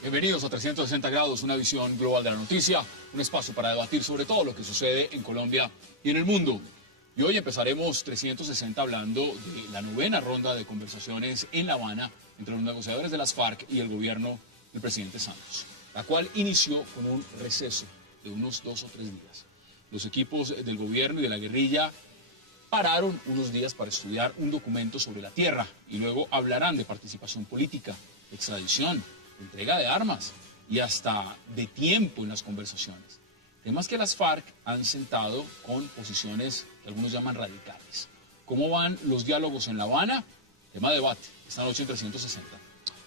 Bienvenidos a 360 grados, una visión global de la noticia, un espacio para debatir sobre todo lo que sucede en Colombia y en el mundo. Y hoy empezaremos 360 hablando de la novena ronda de conversaciones en La Habana entre los negociadores de las FARC y el gobierno del presidente Santos, la cual inició con un receso de unos 2 o 3 días. Los equipos del gobierno y de la guerrilla pararon unos días para estudiar un documento sobre la tierra y luego hablarán de participación política, extradición, entrega de armas y hasta de tiempo en las conversaciones. Temas que las FARC han sentado con posiciones que algunos llaman radicales. ¿Cómo van los diálogos en La Habana? Tema de debate, esta noche en 360.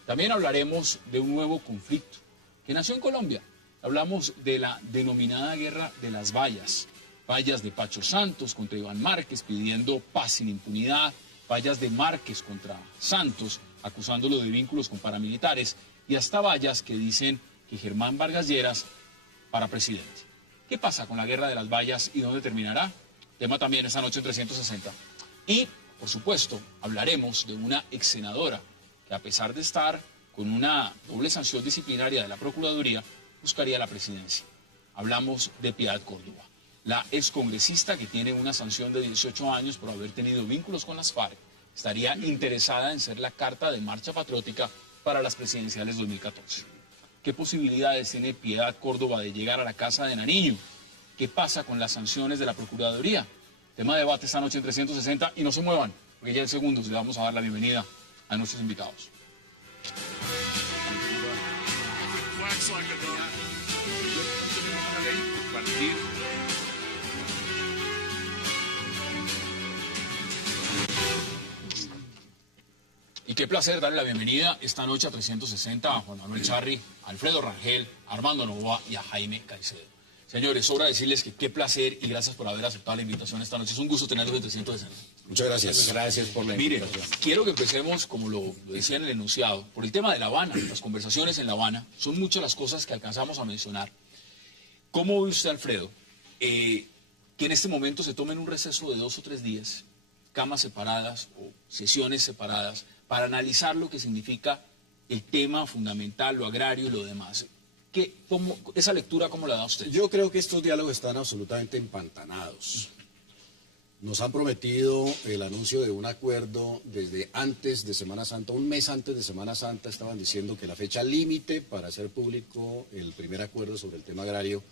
También hablaremos de un nuevo conflicto que nació en Colombia. Hablamos de la denominada Guerra de las Vallas. Vallas de Pacho Santos contra Iván Márquez pidiendo paz sin impunidad. Vallas de Márquez contra Santos acusándolo de vínculos con paramilitares. Y hasta vallas que dicen que Germán Vargas Lleras para presidente. ¿Qué pasa con la Guerra de las Vallas y dónde terminará? Tema también esta noche en 360. Y, por supuesto, hablaremos de una ex senadora que a pesar de estar con una doble sanción disciplinaria de la Procuraduría, buscaría la presidencia. Hablamos de Piedad Córdoba, la excongresista que tiene una sanción de 18 años por haber tenido vínculos con las FARC. Estaría interesada en ser la carta de marcha patriótica para las presidenciales 2014. ¿Qué posibilidades tiene Piedad Córdoba de llegar a la Casa de Nariño? ¿Qué pasa con las sanciones de la Procuraduría? Tema de debate esta noche en 360 y no se muevan, porque ya en segundos le vamos a dar la bienvenida a nuestros invitados. Y qué placer darle la bienvenida esta noche a 360 a Juan Manuel Charri, a Alfredo Rangel, a Armando Novoa y a Jaime Caicedo. Señores, sobra decirles que qué placer y gracias por haber aceptado la invitación esta noche. Es un gusto tenerlos en 360. Muchas gracias. Gracias por la invitación. Mire, quiero que empecemos, como lo decía en el enunciado, por el tema de La Habana. Las conversaciones en La Habana son muchas las cosas que alcanzamos a mencionar. ¿Cómo ve usted, Alfredo, que en este momento se tomen un receso de 2 o 3 días, camas separadas o sesiones separadas, para analizar lo que significa el tema fundamental, lo agrario y lo demás? ¿Esa lectura cómo la da usted? Yo creo que estos diálogos están absolutamente empantanados. Nos han prometido el anuncio de un acuerdo desde antes de Semana Santa, un mes antes de Semana Santa estaban diciendo que la fecha límite para hacer público el primer acuerdo sobre el tema agrario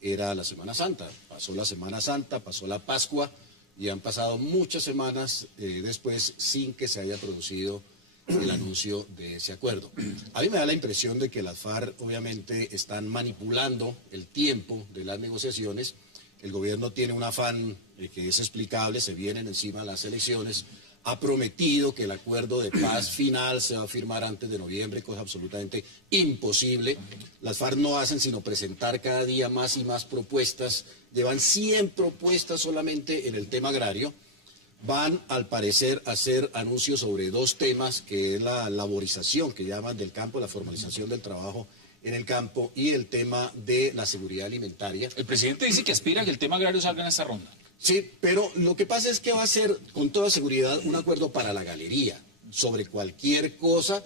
era la Semana Santa. Pasó la Semana Santa, pasó la Pascua y han pasado muchas semanas después sin que se haya producido el anuncio de ese acuerdo. A mí me da la impresión de que las FARC obviamente están manipulando el tiempo de las negociaciones. El gobierno tiene un afán que es explicable, se vienen encima las elecciones, ha prometido que el acuerdo de paz final se va a firmar antes de noviembre, cosa absolutamente imposible. Las FARC no hacen sino presentar cada día más y más propuestas, llevan 100 propuestas solamente en el tema agrario. Van, al parecer, a hacer anuncios sobre 2 temas, que es la laborización, que llaman del campo, la formalización del trabajo en el campo, y el tema de la seguridad alimentaria. El presidente dice que aspira a que el tema agrario salga en esta ronda. Sí, pero lo que pasa es que va a ser, con toda seguridad, un acuerdo para la galería, sobre cualquier cosa,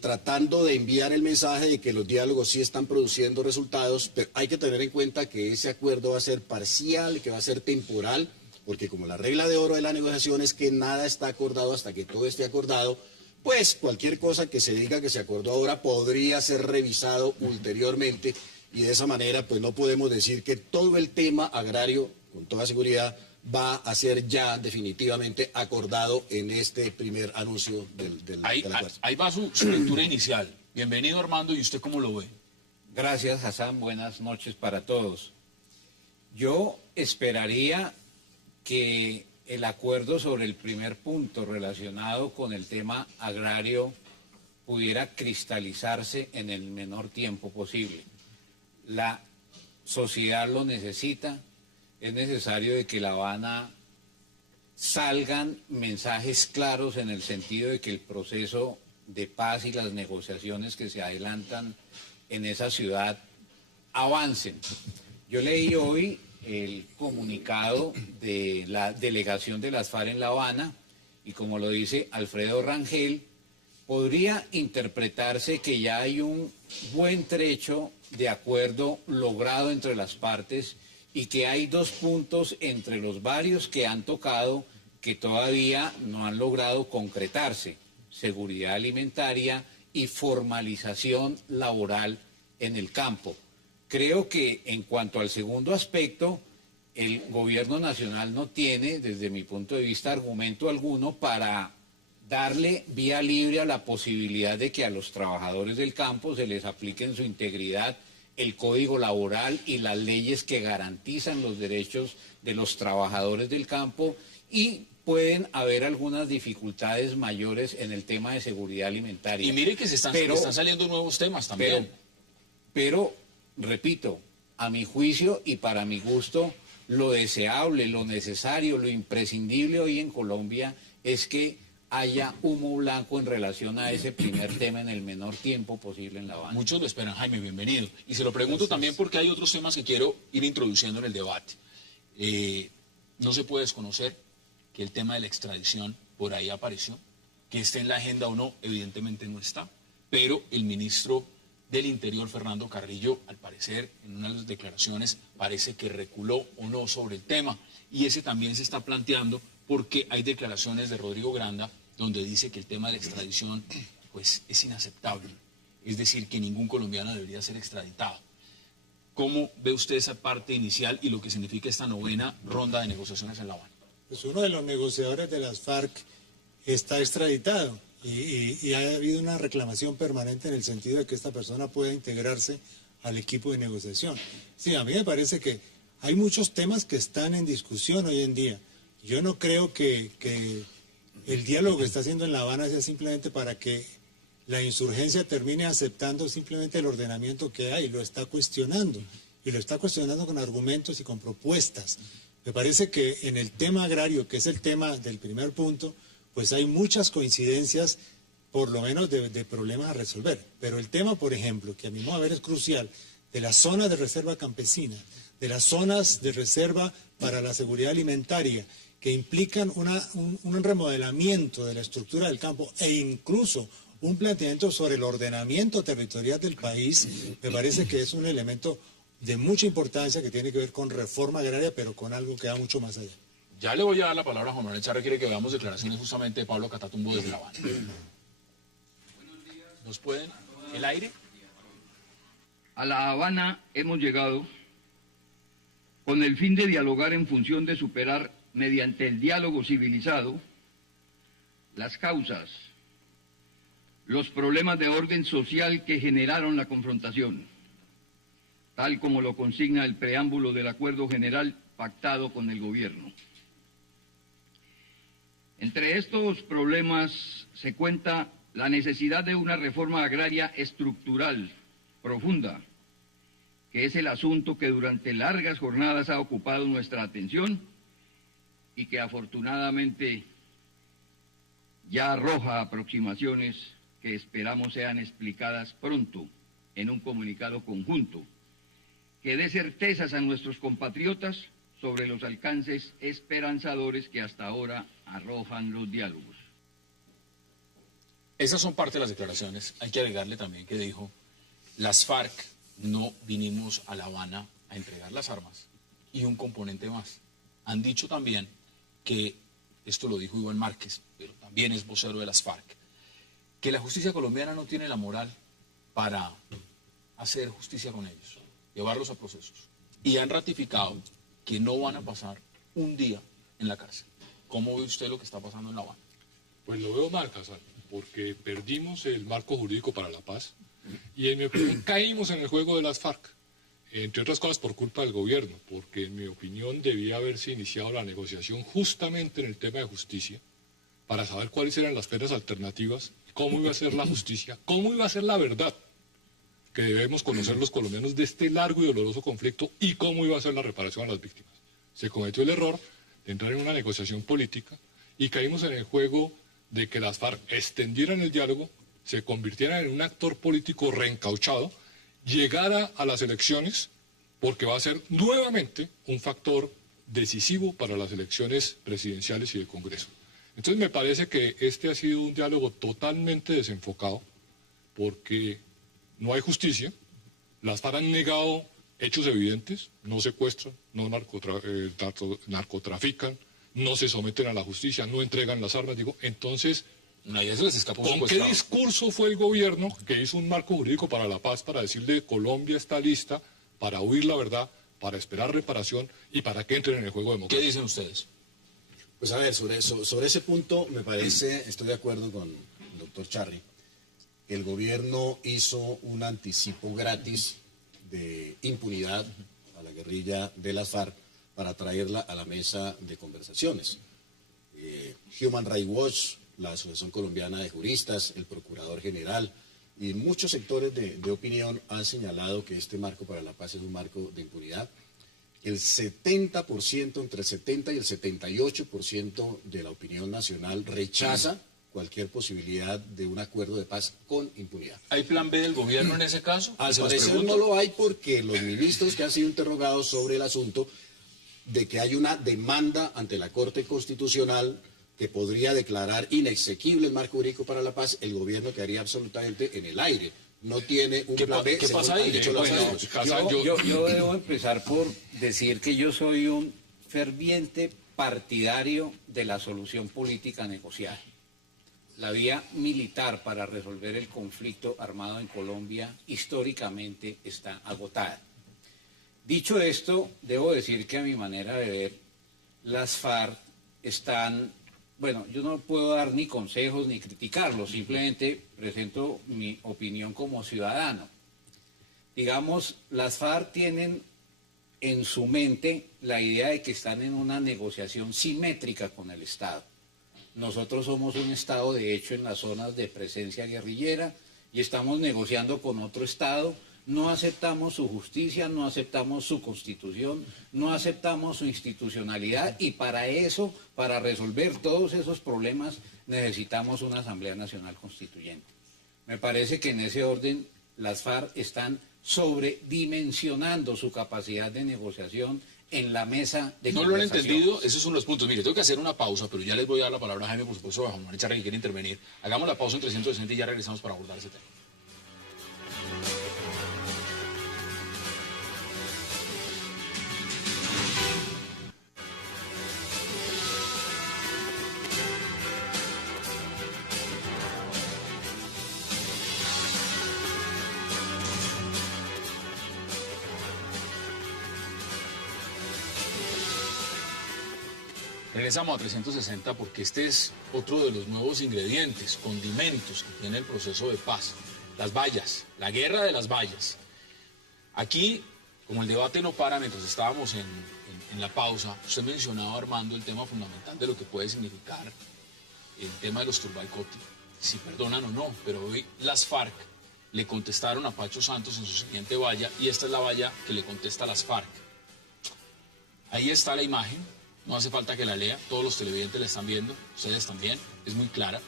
tratando de enviar el mensaje de que los diálogos sí están produciendo resultados, pero hay que tener en cuenta que ese acuerdo va a ser parcial, que va a ser temporal, porque como la regla de oro de la negociación es que nada está acordado hasta que todo esté acordado, pues cualquier cosa que se diga que se acordó ahora podría ser revisado ulteriormente, y de esa manera pues no podemos decir que todo el tema agrario, con toda seguridad, va a ser ya definitivamente acordado en este primer anuncio del acuerdo. Ahí va su lectura inicial. Bienvenido, Armando, ¿y usted cómo lo ve? Gracias, Hassan. Buenas noches para todos. Yo esperaría que el acuerdo sobre el primer punto relacionado con el tema agrario pudiera cristalizarse en el menor tiempo posible. La sociedad lo necesita, es necesario de que La Habana salgan mensajes claros en el sentido de que el proceso de paz y las negociaciones que se adelantan en esa ciudad avancen. Yo leí hoy el comunicado de la delegación de las FARC en La Habana y como lo dice Alfredo Rangel, podría interpretarse que ya hay un buen trecho de acuerdo logrado entre las partes y que hay dos puntos entre los varios que han tocado que todavía no han logrado concretarse: seguridad alimentaria y formalización laboral en el campo. Creo que en cuanto al segundo aspecto, el gobierno nacional no tiene, desde mi punto de vista, argumento alguno para darle vía libre a la posibilidad de que a los trabajadores del campo se les aplique en su integridad el código laboral y las leyes que garantizan los derechos de los trabajadores del campo, y pueden haber algunas dificultades mayores en el tema de seguridad alimentaria. Y mire que están saliendo nuevos temas también. Pero, repito, a mi juicio y para mi gusto, lo deseable, lo necesario, lo imprescindible hoy en Colombia es que haya humo blanco en relación a ese primer tema en el menor tiempo posible en La Habana. Muchos lo esperan. Jaime, bienvenido. Y se lo pregunto también porque hay otros temas que quiero ir introduciendo en el debate. No se puede desconocer que el tema de la extradición por ahí apareció. Que esté en la agenda o no, evidentemente no está. Pero el ministro del Interior, Fernando Carrillo, al parecer, en unas declaraciones, parece que reculó o no sobre el tema. Y ese también se está planteando porque hay declaraciones de Rodrigo Granda donde dice que el tema de la extradición pues, es inaceptable. Es decir, que ningún colombiano debería ser extraditado. ¿Cómo ve usted esa parte inicial y lo que significa esta novena ronda de negociaciones en La Habana? Pues uno de los negociadores de las FARC está extraditado y ha habido una reclamación permanente en el sentido de que esta persona pueda integrarse al equipo de negociación. Sí, a mí me parece que hay muchos temas que están en discusión hoy en día. Yo no creo que el diálogo que está haciendo en La Habana sea simplemente para que la insurgencia termine aceptando simplemente el ordenamiento que hay. Lo está cuestionando, y lo está cuestionando con argumentos y con propuestas. Me parece que en el tema agrario, que es el tema del primer punto, pues hay muchas coincidencias, por lo menos de problemas a resolver. Pero el tema, por ejemplo, que a mi modo de ver es crucial, de las zonas de reserva campesina, de las zonas de reserva para la seguridad alimentaria, que implican un remodelamiento de la estructura del campo e incluso un planteamiento sobre el ordenamiento territorial del país, me parece que es un elemento de mucha importancia que tiene que ver con reforma agraria, pero con algo que va mucho más allá. Ya le voy a dar la palabra a Juan Manuel Charre, quiere que veamos declaraciones justamente de Pablo Catatumbo desde La Habana. ¿Nos pueden? ¿El aire? A La Habana hemos llegado con el fin de dialogar en función de superar, mediante el diálogo civilizado, las causas, los problemas de orden social que generaron la confrontación, tal como lo consigna el preámbulo del acuerdo general pactado con el gobierno. Entre estos problemas se cuenta la necesidad de una reforma agraria estructural, profunda, que es el asunto que durante largas jornadas ha ocupado nuestra atención y que afortunadamente ya arroja aproximaciones que esperamos sean explicadas pronto en un comunicado conjunto, que dé certezas a nuestros compatriotas sobre los alcances esperanzadores que hasta ahora arrojan los diálogos. Esas son parte de las declaraciones. Hay que agregarle también que dijo, las FARC no vinimos a La Habana a entregar las armas. Y un componente más. Han dicho también que, esto lo dijo Iván Márquez, pero también es vocero de las FARC, que la justicia colombiana no tiene la moral para hacer justicia con ellos, llevarlos a procesos. Y han ratificado que no van a pasar un día en la cárcel. ¿Cómo ve usted lo que está pasando en La Habana? Pues lo veo mal, Casal, porque perdimos el marco jurídico para la paz y en mi opinión caímos en el juego de las FARC, entre otras cosas por culpa del gobierno, porque en mi opinión debía haberse iniciado la negociación justamente en el tema de justicia para saber cuáles eran las penas alternativas, cómo iba a ser la justicia, cómo iba a ser la verdad que debemos conocer los colombianos de este largo y doloroso conflicto y cómo iba a ser la reparación a las víctimas. Se cometió el error de entrar en una negociación política y caímos en el juego de que las FARC extendieran el diálogo, se convirtieran en un actor político reencauchado, llegara a las elecciones porque va a ser nuevamente un factor decisivo para las elecciones presidenciales y de Congreso. Entonces me parece que este ha sido un diálogo totalmente desenfocado, porque no hay justicia, las FARC han negado hechos evidentes, no secuestran, no narcotrafican, no se someten a la justicia, no entregan las armas, digo, entonces, No, y eso les escapó un ¿con qué secuestrado. discurso fue el gobierno que hizo un marco jurídico para la paz para decirle Colombia está lista para oír la verdad, para esperar reparación y para que entren en el juego ¿Qué democrático? dicen ustedes? Pues a ver, sobre ese punto me parece, estoy de acuerdo con el doctor Charri. El gobierno hizo un anticipo gratis de impunidad a la guerrilla de las FARC para traerla a la mesa de conversaciones. Human Rights Watch, la Asociación Colombiana de Juristas, el Procurador General y muchos sectores de opinión han señalado que este marco para la paz es un marco de impunidad. El 70%, entre el 70 y el 78% de la opinión nacional rechaza cualquier posibilidad de un acuerdo de paz con impunidad. ¿Hay plan B del gobierno en ese caso? Al Se los parecer pregunto. no lo hay porque los ministros que han sido interrogados sobre el asunto de que hay una demanda ante la Corte Constitucional que podría declarar inexequible el marco jurídico para la paz, el gobierno quedaría absolutamente en el aire. No tiene un ¿Qué plan B, qué según pasa han ahí? dicho los Bueno, ministros. Hassan, yo debo empezar por decir que yo soy un ferviente partidario de la solución política negociada. La vía militar para resolver el conflicto armado en Colombia históricamente está agotada. Dicho esto, debo decir que a mi manera de ver, las FARC están, bueno, yo no puedo dar ni consejos ni criticarlos, simplemente presento mi opinión como ciudadano. Digamos, las FARC tienen en su mente la idea de que están en una negociación simétrica con el Estado. Nosotros somos un Estado de hecho en las zonas de presencia guerrillera y estamos negociando con otro Estado. No aceptamos su justicia, no aceptamos su constitución, no aceptamos su institucionalidad y para eso, para resolver todos esos problemas, necesitamos una Asamblea Nacional Constituyente. Me parece que en ese orden las FARC están sobredimensionando su capacidad de negociación en la mesa de No lo han conversación. entendido, esos son los puntos. Mire, tengo que hacer una pausa, pero ya les voy a dar la palabra a Jaime, por supuesto, a Juan Manuel Charri, que quiere intervenir. Hagamos la pausa en 360 y ya regresamos para abordar ese tema. Regresamos a 360 porque este es otro de los nuevos ingredientes, condimentos que tiene el proceso de paz. Las vallas, la guerra de las vallas. Aquí, como el debate no para, mientras estábamos en la pausa, usted mencionaba, Armando, el tema fundamental de lo que puede significar el tema de los Turbaicoti, si perdonan o no, pero hoy las FARC le contestaron a Pacho Santos en su siguiente valla y esta es la valla que le contesta a las FARC. Ahí está la imagen. No hace falta que la lea, todos los televidentes la están viendo, ustedes también, es muy clara.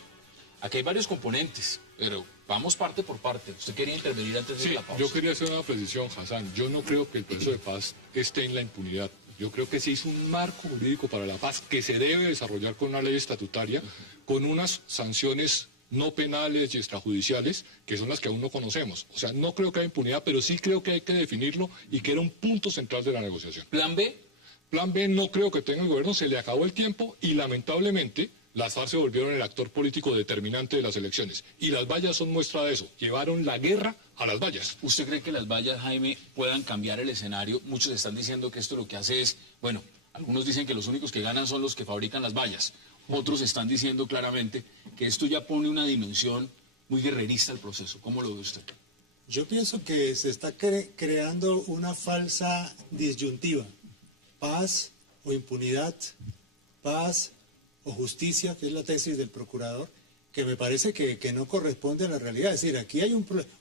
Aquí hay varios componentes, pero vamos parte por parte. Usted quería intervenir antes de Sí, la pausa. yo quería hacer una precisión, Hassan. Yo no creo que el proceso de paz esté en la impunidad. Yo creo que se hizo un marco jurídico para la paz que se debe desarrollar con una ley estatutaria, con unas sanciones no penales y extrajudiciales, que son las que aún no conocemos. O sea, no creo que haya impunidad, pero sí creo que hay que definirlo y que era un punto central de la negociación. Plan B, Plan B no creo que tenga el gobierno, se le acabó el tiempo y lamentablemente las FARC se volvieron el actor político determinante de las elecciones. Y las vallas son muestra de eso, llevaron la guerra a las vallas. ¿usted cree que las vallas, Jaime, puedan cambiar el escenario? Muchos están diciendo que esto lo que hace es, bueno, algunos dicen que los únicos que ganan son los que fabrican las vallas. Otros están diciendo claramente que esto ya pone una dimensión muy guerrerista al proceso. ¿Cómo lo ve usted? Yo pienso que se está creando una falsa disyuntiva. Paz o impunidad, paz o justicia, que es la tesis del procurador, que me parece que no corresponde a la realidad. Es decir, aquí hay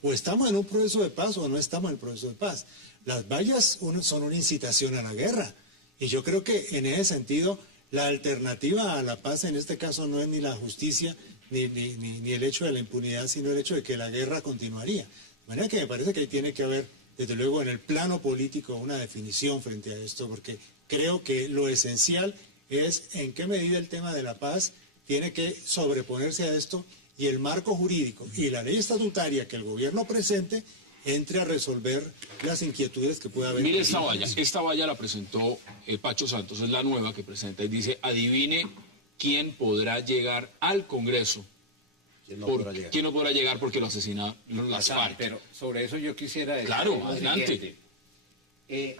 o estamos en un proceso de paz o no estamos en el proceso de paz. Las vallas son una incitación a la guerra. Y yo creo que en ese sentido la alternativa a la paz en este caso no es ni la justicia ni el hecho de la impunidad, sino el hecho de que la guerra continuaría. De manera que me parece que ahí tiene que haber desde luego, en el plano político una definición frente a esto, porque creo que lo esencial es en qué medida el tema de la paz tiene que sobreponerse a esto y el marco jurídico y la ley estatutaria que el gobierno presente entre a resolver las inquietudes que pueda haber. Mire esta valla la presentó Pacho Santos, es la nueva que presenta y dice, adivine quién podrá llegar al Congreso. ¿Quién no podrá llegar? ¿Quién no podrá llegar porque lo asesina las FARC? Pero sobre eso yo quisiera decir Claro, lo adelante. siguiente.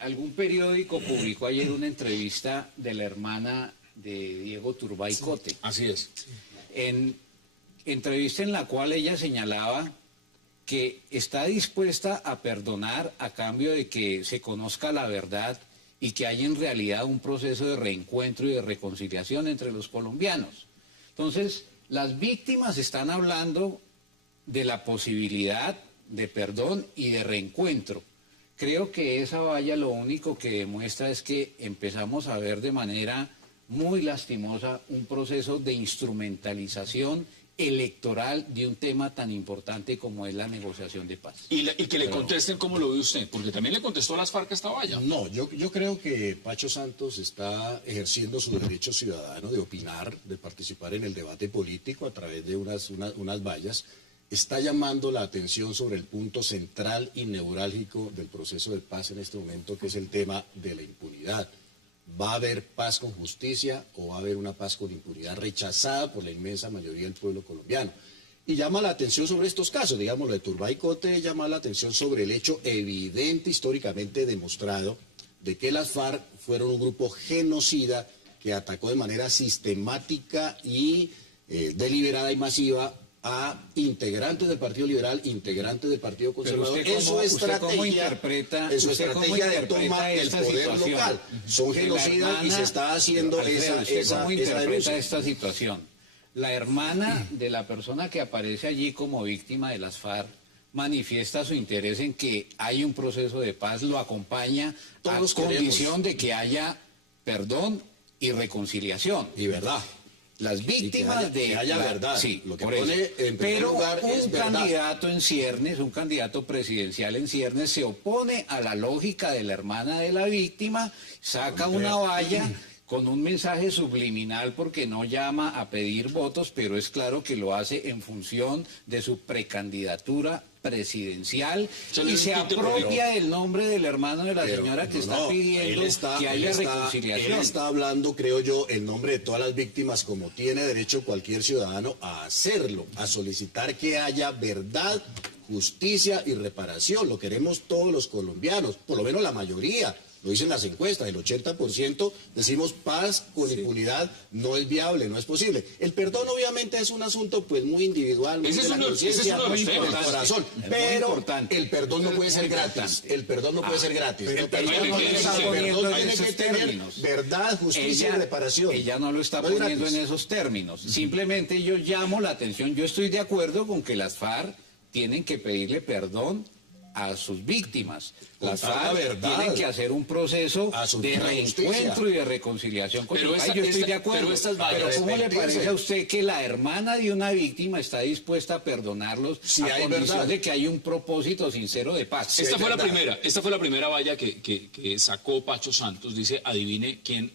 Algún periódico publicó ayer una entrevista de la hermana de Diego Turbay Cote. Así es. Entrevista en la cual ella señalaba que está dispuesta a perdonar a cambio de que se conozca la verdad y que hay en realidad un proceso de reencuentro y de reconciliación entre los colombianos. Entonces, las víctimas están hablando de la posibilidad de perdón y de reencuentro. Creo que esa valla lo único que demuestra es que empezamos a ver de manera muy lastimosa un proceso de instrumentalización electoral de un tema tan importante como es la negociación de paz. Y que le contesten cómo lo ve usted, porque también le contestó a las FARC esta valla. No, yo creo que Pacho Santos está ejerciendo su derecho ciudadano de opinar, de participar en el debate político a través de unas vallas. Está llamando la atención sobre el punto central y neurálgico del proceso de paz en este momento, que es el tema de la impunidad. ¿Va a haber paz con justicia o va a haber una paz con impunidad rechazada por la inmensa mayoría del pueblo colombiano? Y llama la atención sobre estos casos, digamos, lo de Turbay Cote llama la atención sobre el hecho evidente, históricamente demostrado, de que las FARC fueron un grupo genocida que atacó de manera sistemática y deliberada y masiva a integrantes del Partido Liberal, integrantes del Partido Conservador. ¿Usted cómo interpreta de toma del poder local. Son genocidas y se está haciendo ¿Cómo interpreta denuncia. esta situación? La hermana de la persona que aparece allí como víctima de las FARC manifiesta su interés en que hay un proceso de paz, lo acompaña Todos a condición de que haya perdón y reconciliación. Y verdad. Las víctimas que haya verdad. Sí, lo que por pone eso. en primer Pero lugar es un verdad. candidato en ciernes, un candidato presidencial en ciernes, se opone a la lógica de la hermana de la víctima, saca una valla con un mensaje subliminal porque no llama a pedir votos, pero es claro que lo hace en función de su precandidatura presidencial y se apropia el nombre del hermano de la señora que está pidiendo que haya reconciliación. Él está hablando, creo yo, en nombre de todas las víctimas, como tiene derecho cualquier ciudadano a hacerlo, a solicitar que haya verdad, justicia y reparación. Lo queremos todos los colombianos, por lo menos la mayoría. Lo dicen las encuestas, el 80% decimos paz con impunidad no es viable, no es posible. El perdón obviamente es un asunto pues muy individual, muy de la conciencia, muy del corazón, pero el perdón no puede ser gratis. El perdón no puede ser gratis. El perdón tiene que tener verdad, justicia y reparación. Ella no lo está poniendo en esos términos. Simplemente yo llamo la atención, yo estoy de acuerdo con que las FARC tienen que pedirle perdón a sus víctimas. Las FARC tienen que hacer un proceso de reencuentro y de reconciliación con el país. Yo estoy de acuerdo. Pero ¿cómo le parece a usted que la hermana de una víctima está dispuesta a perdonarlos a condición de que hay un propósito sincero de paz? Esta fue la primera valla que sacó Pacho Santos. Dice, adivine quién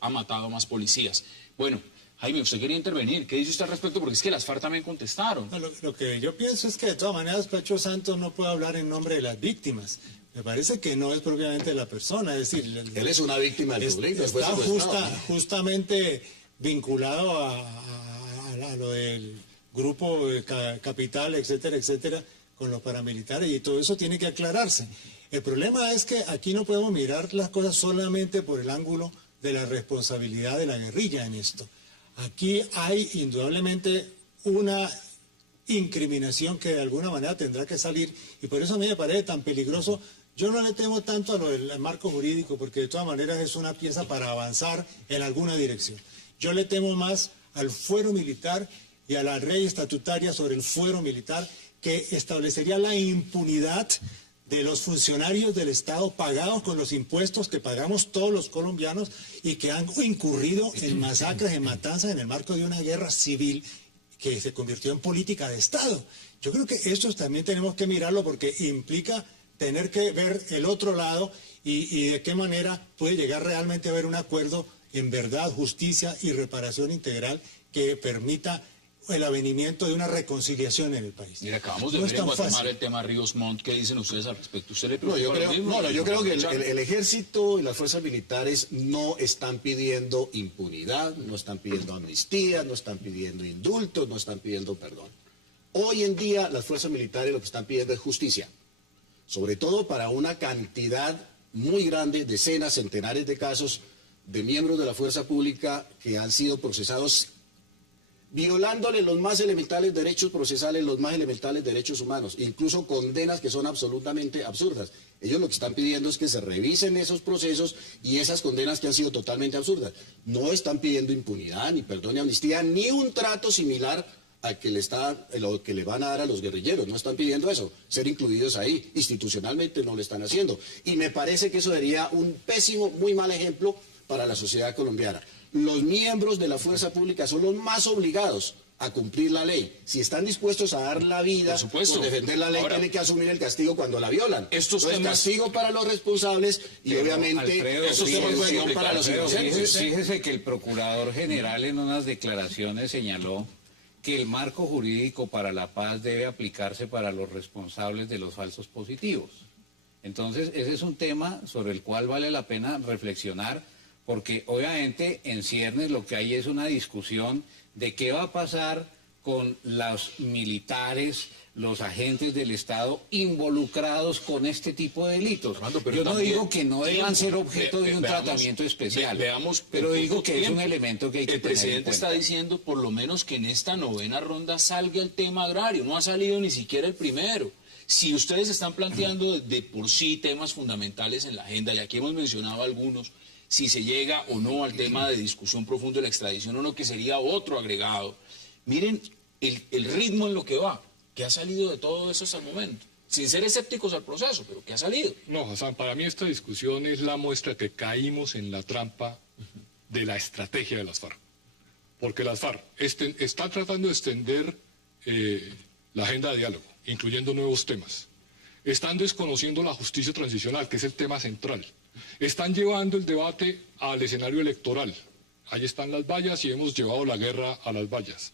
ha matado más policías. Bueno, Jaime, usted quería intervenir. ¿Qué dice usted al respecto? Porque es que las FARC también contestaron. No, lo que yo pienso es que de todas maneras Pacho Santos no puede hablar en nombre de las víctimas. Me parece que no es propiamente la persona. Es decir, él es una víctima del conflicto. Está justamente vinculado a lo del grupo Capital, etcétera, etcétera, con los paramilitares, y todo eso tiene que aclararse. El problema es que aquí no podemos mirar las cosas solamente por el ángulo de la responsabilidad de la guerrilla en esto. Aquí hay indudablemente una incriminación que de alguna manera tendrá que salir, y por eso a mí me parece tan peligroso. Yo no le temo tanto a lo del marco jurídico, porque de todas maneras es una pieza para avanzar en alguna dirección. Yo le temo más al fuero militar y a la ley estatutaria sobre el fuero militar, que establecería la impunidad de los funcionarios del Estado pagados con los impuestos que pagamos todos los colombianos y que han incurrido en masacres, en matanzas en el marco de una guerra civil que se convirtió en política de Estado. Yo creo que eso también tenemos que mirarlo porque implica tener que ver el otro lado y de qué manera puede llegar realmente a haber un acuerdo en verdad, justicia y reparación integral que permita el avenimiento de una reconciliación en el país. Mira, acabamos de No ver es en tan Guatemala fácil. el tema Ríos Montt. ¿Qué dicen ustedes al respecto? ¿Usted le No, yo preocupa lo creo, mismo? yo creo que el ejército y las fuerzas militares no están pidiendo impunidad, no están pidiendo amnistía, no están pidiendo indultos, no están pidiendo perdón. Hoy en día las fuerzas militares lo que están pidiendo es justicia, sobre todo para una cantidad muy grande, decenas, centenares de casos de miembros de la fuerza pública que han sido procesados violándole los más elementales derechos procesales, los más elementales derechos humanos, incluso condenas que son absolutamente absurdas. Ellos lo que están pidiendo es que se revisen esos procesos y esas condenas que han sido totalmente absurdas. No están pidiendo impunidad, ni perdón, ni amnistía, ni un trato similar a lo que le van a dar a los guerrilleros. No están pidiendo eso, ser incluidos ahí. Institucionalmente no lo están haciendo. Y me parece que eso sería un pésimo, muy mal ejemplo para la sociedad colombiana. Los miembros de la fuerza pública son los más obligados a cumplir la ley. Si están dispuestos a dar la vida Por supuesto. por defender la ley, Ahora, tienen que asumir el castigo cuando la violan. Estos Entonces, temas- castigo para los responsables y Pero, obviamente Alfredo, estos temas fíjese, fueron para los Alfredo, inocentes. fíjese que el procurador general en unas declaraciones señaló que el marco jurídico para la paz debe aplicarse para los responsables de los falsos positivos. Entonces, ese es un tema sobre el cual vale la pena reflexionar, porque obviamente en ciernes lo que hay es una discusión de qué va a pasar con los militares, los agentes del Estado involucrados con este tipo de delitos. Armando, pero Yo no también digo que no deban ser objeto de un veamos- tratamiento especial, veamos pero por digo poco que es un tiempo. elemento que hay que El tener en presidente está cuenta. diciendo por lo menos que en esta novena ronda salga el tema agrario. No ha salido ni siquiera el primero. Si ustedes están planteando de por sí temas fundamentales en la agenda, y aquí hemos mencionado algunos, si se llega o no al tema de discusión profunda de la extradición o no, que sería otro agregado. Miren el ritmo en lo que va, que ha salido de todo eso hasta el momento. Sin ser escépticos al proceso, pero que ha salido. No, Hassan, para mí esta discusión es la muestra que caímos en la trampa de la estrategia de las FARC. Porque las FARC están tratando de extender la agenda de diálogo, incluyendo nuevos temas. Están desconociendo la justicia transicional, que es el tema central. Están llevando el debate al escenario electoral. Ahí están las vallas y hemos llevado la guerra a las vallas.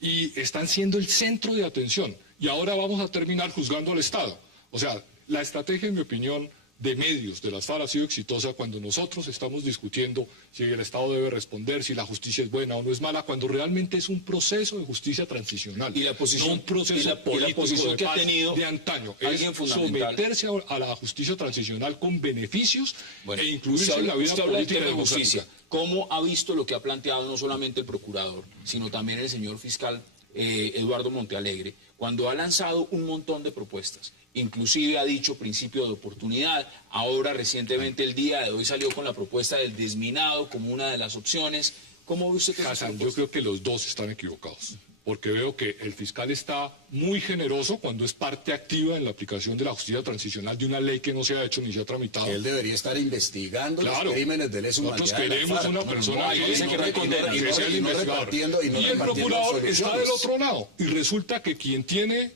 Y están siendo el centro de atención. Y ahora vamos a terminar juzgando al Estado. O sea, la estrategia, en mi opinión, de medios de las FARC ha sido exitosa cuando nosotros estamos discutiendo si el Estado debe responder, si la justicia es buena o no es mala, cuando realmente es un proceso de justicia transicional. Y la posición- no un proceso y la político posición de que ha paz tenido de antaño. alguien Es fundamental. someterse a la justicia transicional con beneficios Bueno, e incluirse en la vida usted habla del política tema de democrática. justicia. ¿Cómo ha visto lo que ha planteado no solamente el procurador, sino también el señor fiscal Eduardo Montealegre, cuando ha lanzado un montón de propuestas? Inclusive ha dicho principio de oportunidad, ahora recientemente el día de hoy salió con la propuesta del desminado como una de las opciones. ¿Cómo ve usted que Hassan, yo creo que los dos están equivocados, porque veo que el fiscal está muy generoso cuando es parte activa en la aplicación de la justicia transicional de una ley que no se ha hecho ni se ha tramitado. Él debería estar investigando Claro. los crímenes de lesa Nosotros humanidad. de la queremos FARC. una persona ahí dice que no hay condena, que sea el y no investigador. repartiendo- y no Y el repartiendo procurador está absoluciones. del otro lado. Y resulta que quien tiene,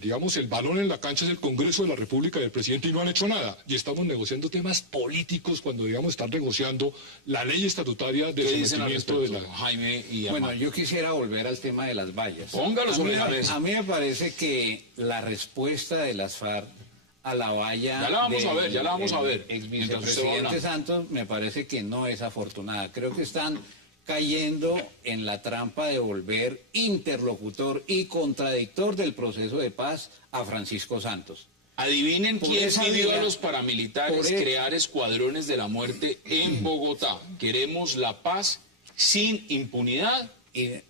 digamos, el balón en la cancha es el Congreso de la República y el presidente, y no han hecho nada. Y estamos negociando temas políticos cuando, digamos, están negociando la ley estatutaria de ¿Qué dicen al sometimiento de respecto, la... Jaime y Bueno, Amado? yo quisiera volver al tema de las vallas. Póngalo sobre la mesa. A mí me parece que la respuesta de las FARC a la valla... Ya la vamos a ver, ya la vamos a ver, El mientras usted va vicepresidente hablando. Santos me parece que no es afortunada. Creo que están cayendo en la trampa de volver interlocutor y contradictor del proceso de paz a Francisco Santos. Adivinen Por quién esa pidió vía- a los paramilitares por crear escuadrones de la muerte en Bogotá. Queremos la paz sin impunidad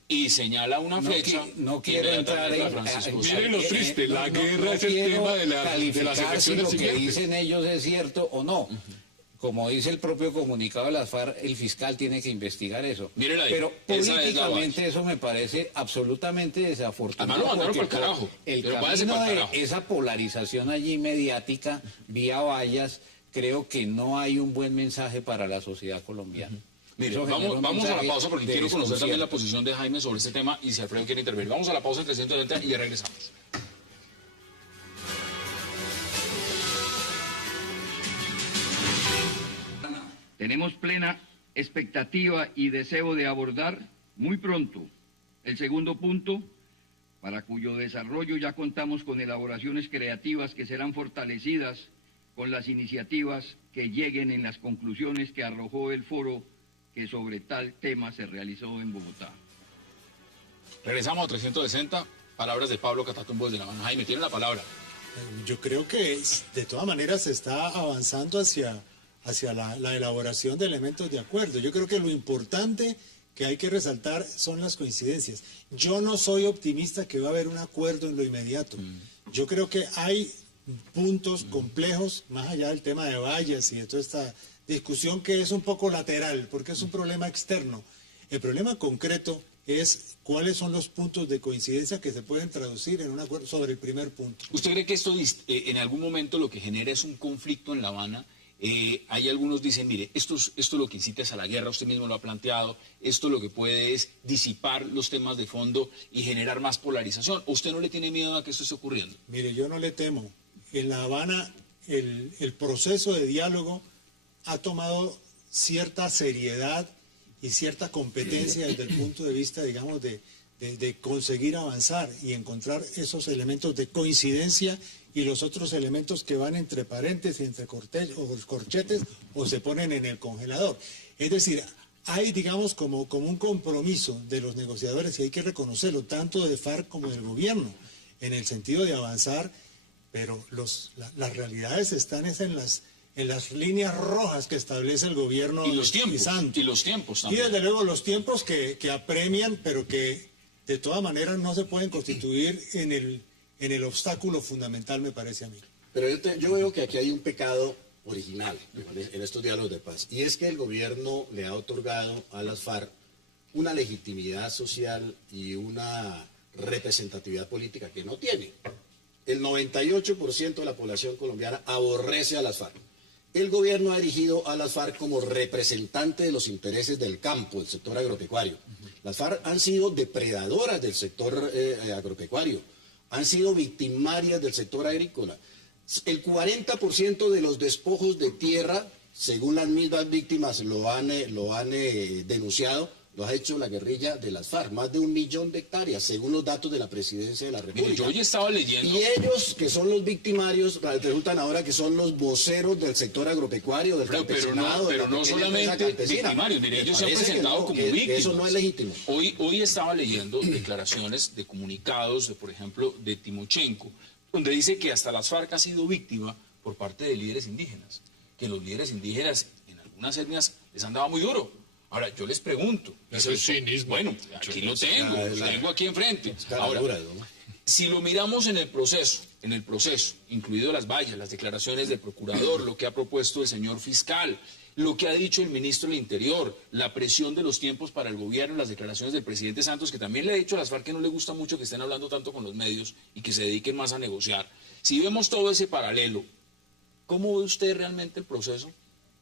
y señala una flecha. No quiero entrar en... Francisco Santos. Miren lo triste, la guerra es el quiero tema de las calificar si elecciones lo que siguientes. dicen ellos es cierto o no. Como dice el propio comunicado de las FARC, el fiscal tiene que investigar eso. Mírenla ahí, Pero esa es la políticamente eso me parece absolutamente desafortunado. Además lo mandaron porque pa'l carajo, el pero váyase camino pa'l de carajo. esa polarización allí mediática, vía vallas, creo que no hay un buen mensaje para la sociedad colombiana. Mire, Eso genera un vamos a la mensaje pausa porque de quiero conocer también la desconcierto. posición de Jaime sobre este tema y si Alfredo quiere intervenir. Vamos a la pausa en 370 y ya regresamos. Tenemos plena expectativa y deseo de abordar muy pronto el segundo punto, para cuyo desarrollo ya contamos con elaboraciones creativas que serán fortalecidas con las iniciativas que lleguen en las conclusiones que arrojó el foro que sobre tal tema se realizó en Bogotá. Regresamos a 360, palabras de Pablo Catatumbo desde La Habana. Jaime, tiene la palabra. Yo creo que de todas maneras se está avanzando hacia la elaboración de elementos de acuerdo. Yo creo que lo importante que hay que resaltar son las coincidencias. Yo no soy optimista que va a haber un acuerdo en lo inmediato. Yo creo que hay puntos complejos, más allá del tema de vallas y de toda esta discusión que es un poco lateral, porque es un problema externo. El problema concreto es cuáles son los puntos de coincidencia que se pueden traducir en un acuerdo sobre el primer punto. ¿Usted cree que esto en algún momento lo que genera es un conflicto en La Habana? Hay algunos dicen, mire, esto lo que incita es a la guerra, usted mismo lo ha planteado, esto lo que puede es disipar los temas de fondo y generar más polarización. ¿O usted no le tiene miedo a que esto esté ocurriendo? Mire, yo no le temo. En La Habana el proceso de diálogo ha tomado cierta seriedad y cierta competencia desde el punto de vista, digamos, de conseguir avanzar y encontrar esos elementos de coincidencia y los otros elementos que van entre paréntesis, entre corchetes o se ponen en el congelador. Es decir, hay, digamos, como un compromiso de los negociadores, y hay que reconocerlo, tanto de FARC como del gobierno, en el sentido de avanzar, pero las realidades están en las líneas rojas que establece el gobierno Y los tiempos, Santos. y los tiempos Y también. desde luego los tiempos que apremian, pero que de todas maneras no se pueden constituir en el obstáculo fundamental, me parece a mí. Pero yo veo que aquí hay un pecado original en estos diálogos de paz, y es que el gobierno le ha otorgado a las FARC una legitimidad social y una representatividad política que no tiene. El 98% de la población colombiana aborrece a las FARC. El gobierno ha erigido a las FARC como representante de los intereses del campo, del sector agropecuario. Las FARC han sido depredadoras del sector agropecuario, han sido victimarias del sector agrícola. El 40% de los despojos de tierra, según las mismas víctimas lo han denunciado, lo ha hecho la guerrilla de las FARC, más de 1 millón de hectáreas, según los datos de la Presidencia de la República. Mire, yo hoy estaba leyendo... Y ellos, que son los victimarios, resultan ahora que son los voceros del sector agropecuario, del campesinado, pero no solamente victimarios, mire, ellos se han presentado como víctimas. Eso no es legítimo. Hoy estaba leyendo declaraciones de comunicados, por ejemplo, de Timochenko, donde dice que hasta las FARC ha sido víctima por parte de líderes indígenas, que los líderes indígenas en algunas etnias les han dado muy duro. Ahora, yo les pregunto. Eso es cinismo. Bueno, aquí lo tengo aquí enfrente. Ahora, si lo miramos en el proceso, incluido las vallas, las declaraciones del procurador, lo que ha propuesto el señor fiscal, lo que ha dicho el ministro del Interior, la presión de los tiempos para el gobierno, las declaraciones del presidente Santos, que también le ha dicho a las FARC que no le gusta mucho que estén hablando tanto con los medios y que se dediquen más a negociar. Si vemos todo ese paralelo, ¿cómo ve usted realmente el proceso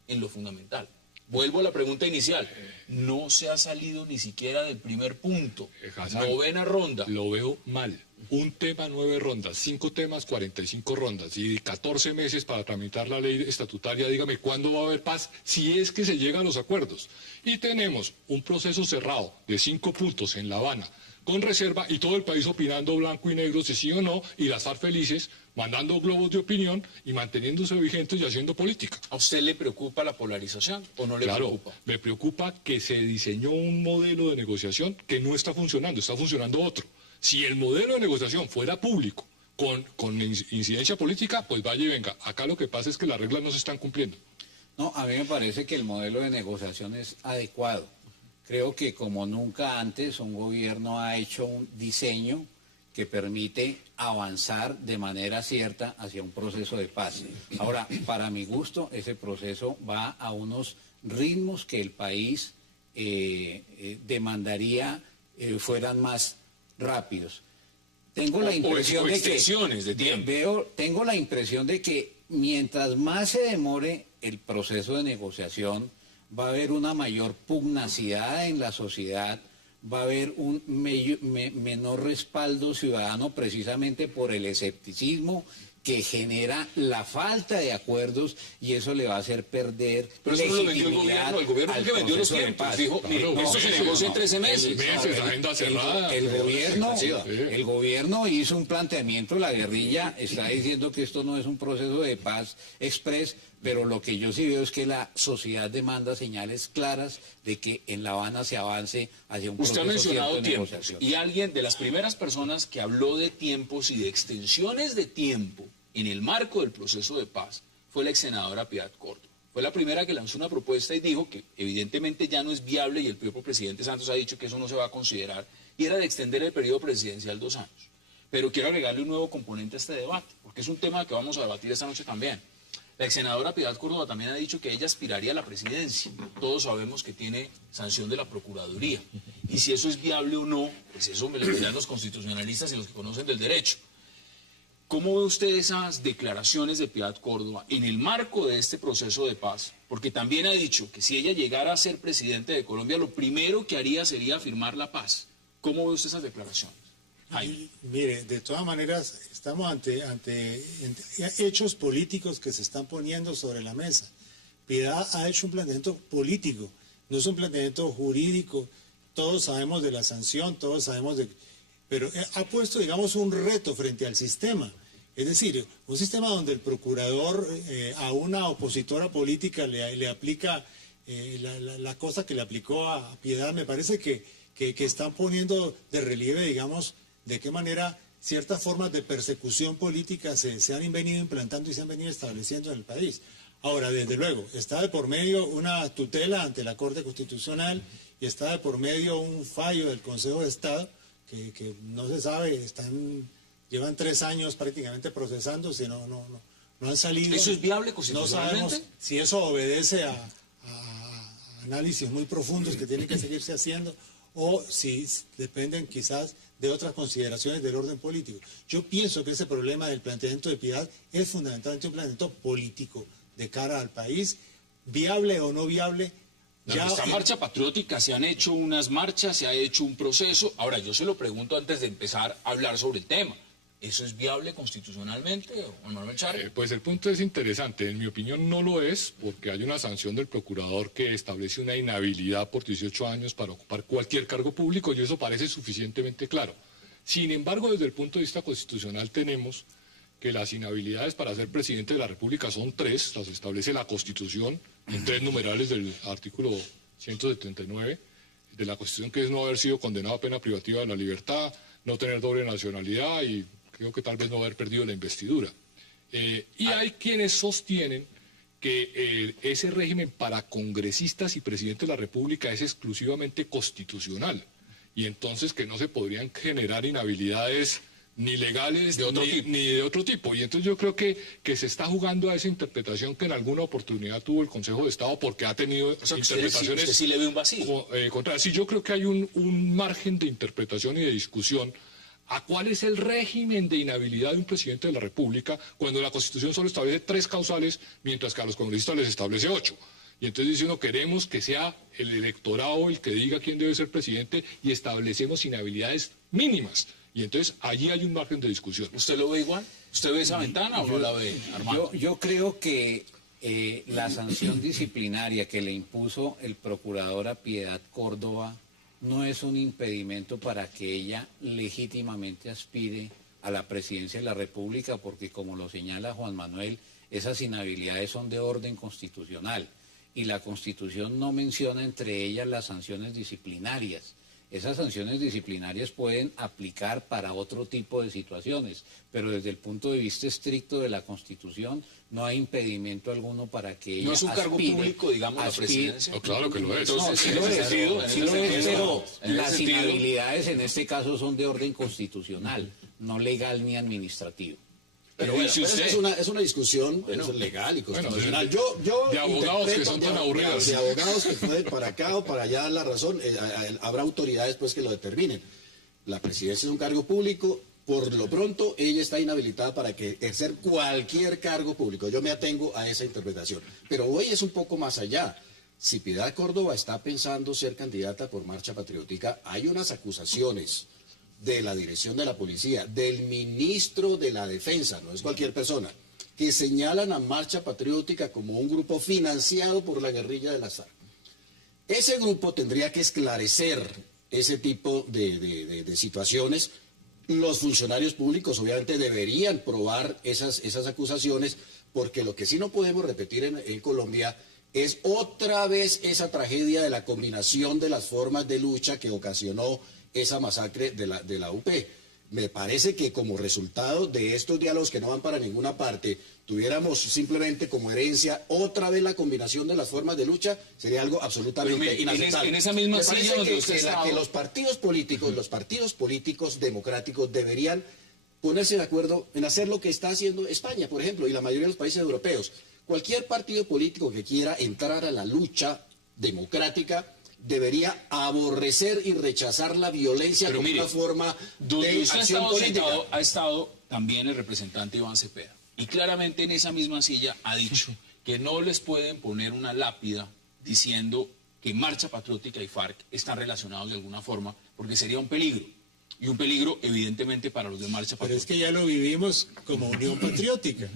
en lo fundamental? Vuelvo a la pregunta inicial. No se ha salido ni siquiera del primer punto. Hassan, 9ª ronda. Lo veo mal. Un tema, 9 rondas, 5 temas, 45 rondas y 14 meses para tramitar la ley estatutaria. Dígame, ¿cuándo va a haber paz? Si es que se llega a los acuerdos. Y tenemos un proceso cerrado de 5 puntos en La Habana, con reserva, y todo el país opinando blanco y negro si sí o no, y las FARC felices, mandando globos de opinión y manteniéndose vigentes y haciendo política. ¿A usted le preocupa la polarización o no le preocupa? Me preocupa que se diseñó un modelo de negociación que no está funcionando, está funcionando otro. Si el modelo de negociación fuera público, con incidencia política, pues vaya y venga. Acá lo que pasa es que las reglas no se están cumpliendo. No, a mí me parece que el modelo de negociación es adecuado. Creo que como nunca antes un gobierno ha hecho un diseño que permite avanzar de manera cierta hacia un proceso de paz. Ahora, para mi gusto, ese proceso va a unos ritmos que el país demandaría fueran más rápidos. Tengo la impresión de extensiones de tiempo. Tengo la impresión de que mientras más se demore el proceso de negociación, va a haber una mayor pugnacidad en la sociedad, va a haber un menor respaldo ciudadano precisamente por el escepticismo que genera la falta de acuerdos, y eso le va a hacer perder pero eso no lo vendió legitimidad el gobierno al que vendió los proceso de tiempos. paz. Dijo, Claro, esto se negocia en 13 meses. Agenda cerrada. El gobierno hizo un planteamiento, la guerrilla está diciendo que esto no es un proceso de paz express, pero lo que yo sí veo es que la sociedad demanda señales claras de que en La Habana se avance hacia un Usted ha proceso mencionado cierto de tiempos, negociación. y alguien de las primeras personas que habló de tiempos y de extensiones de tiempo en el marco del proceso de paz fue la ex senadora Piedad Córdoba. Fue la primera que lanzó una propuesta y dijo que evidentemente ya no es viable, y el propio presidente Santos ha dicho que eso no se va a considerar, y era de extender el periodo presidencial 2 años. Pero quiero agregarle un nuevo componente a este debate, porque es un tema que vamos a debatir esta noche también. La ex senadora Piedad Córdoba también ha dicho que ella aspiraría a la presidencia. Todos sabemos que tiene sanción de la Procuraduría. Y si eso es viable o no, pues eso me lo dirán los constitucionalistas y los que conocen del derecho. ¿Cómo ve usted esas declaraciones de Piedad Córdoba en el marco de este proceso de paz? Porque también ha dicho que si ella llegara a ser presidente de Colombia, lo primero que haría sería firmar la paz. ¿Cómo ve usted esas declaraciones? Jaime. Mire, de todas maneras, estamos ante hechos políticos que se están poniendo sobre la mesa. Piedad ha hecho un planteamiento político, no es un planteamiento jurídico. Todos sabemos de la sanción, todos sabemos de... Pero ha puesto, digamos, un reto frente al sistema. Es decir, un sistema donde el procurador a una opositora política le aplica la cosa que le aplicó a Piedad. Me parece que están poniendo de relieve, digamos, de qué manera ciertas formas de persecución política se han venido implantando y se han venido estableciendo en el país. Ahora, desde luego, está de por medio una tutela ante la Corte Constitucional y está de por medio un fallo del Consejo de Estado que no se sabe, llevan 3 años prácticamente procesándose, no han salido. ¿Eso es viable constitucionalmente? No sabemos si eso obedece a análisis muy profundos que tienen que seguirse haciendo, o si dependen quizás de otras consideraciones del orden político. Yo pienso que ese problema del planteamiento de Piedad es fundamentalmente un planteamiento político de cara al país, viable o no viable. Esta marcha patriótica, se han hecho unas marchas, se ha hecho un proceso. Ahora, yo se lo pregunto antes de empezar a hablar sobre el tema. ¿Eso es viable constitucionalmente, o no, Char? Pues el punto es interesante. En mi opinión no lo es, porque hay una sanción del procurador que establece una inhabilidad por 18 años para ocupar cualquier cargo público, y eso parece suficientemente claro. Sin embargo, desde el punto de vista constitucional tenemos que las inhabilidades para ser presidente de la República son 3, las establece la Constitución, en 3 numerales del artículo 179 de la Constitución, que es no haber sido condenado a pena privativa de la libertad, no tener doble nacionalidad y creo que tal vez no haber perdido la investidura. Y hay quienes sostienen que ese régimen para congresistas y presidentes de la República es exclusivamente constitucional, y entonces que no se podrían generar inhabilidades ni legales ni de otro tipo. Y entonces yo creo que se está jugando a esa interpretación que en alguna oportunidad tuvo el Consejo de Estado, porque ha tenido interpretaciones... ¿Usted sí le ve un vacío? Contrarias. Sí, yo creo que hay un margen de interpretación y de discusión a cuál es el régimen de inhabilidad de un presidente de la República, cuando la Constitución solo establece 3 causales, mientras que a los congresistas les establece 8. Y entonces dice uno, queremos que sea el electorado el que diga quién debe ser presidente, y establecemos inhabilidades mínimas. Y entonces allí hay un margen de discusión. ¿Usted lo ve igual? ¿Usted ve esa ventana o no la ve, Armando? Yo creo que la sanción disciplinaria que le impuso el procurador a Piedad Córdoba no es un impedimento para que ella legítimamente aspire a la presidencia de la República, porque como lo señala Juan Manuel, esas inhabilidades son de orden constitucional y la Constitución no menciona entre ellas las sanciones disciplinarias. Esas sanciones disciplinarias pueden aplicar para otro tipo de situaciones, pero desde el punto de vista estricto de la Constitución no hay impedimento alguno para que ella ¿No es un cargo público, digamos, la presidencia? No, claro que lo es. Entonces, sí lo es, pero las sentido, inhabilidades en este caso son de orden constitucional, no legal ni administrativo. Pero bueno, si usted... es una discusión legal y constitucional. Yo de abogados que son tan aburridos. De abogados que pueden para acá o para allá la razón. Habrá autoridades pues que lo determinen. La presidencia es un cargo público. Por lo pronto, ella está inhabilitada para ejercer cualquier cargo público. Yo me atengo a esa interpretación. Pero hoy es un poco más allá. Si Piedad Córdoba está pensando ser candidata por Marcha Patriótica, hay unas acusaciones de la dirección de la policía, del ministro de la Defensa, no es cualquier persona, que señalan a Marcha Patriótica como un grupo financiado por la guerrilla de las FARC. Ese grupo tendría que esclarecer ese tipo de situaciones. Los funcionarios públicos obviamente deberían probar esas acusaciones, porque lo que sí no podemos repetir en Colombia es otra vez esa tragedia de la combinación de las formas de lucha que ocasionó esa masacre de la UP. Me parece que como resultado de estos diálogos que no van para ninguna parte, tuviéramos simplemente como herencia otra vez la combinación de las formas de lucha, sería algo absolutamente inaceptable. En esa misma Me silla parece donde usted estaba, que los partidos políticos democráticos deberían ponerse de acuerdo en hacer lo que está haciendo España, por ejemplo, y la mayoría de los países europeos. Cualquier partido político que quiera entrar a la lucha democrática debería aborrecer y rechazar la violencia como una forma de acción política. Ha estado también el representante Iván Cepeda, y claramente en esa misma silla ha dicho que no les pueden poner una lápida diciendo que Marcha Patriótica y FARC están relacionados de alguna forma, porque sería un peligro. Y un peligro, evidentemente, para los de Marcha Patriótica. Pero es que ya lo vivimos como Unión Patriótica.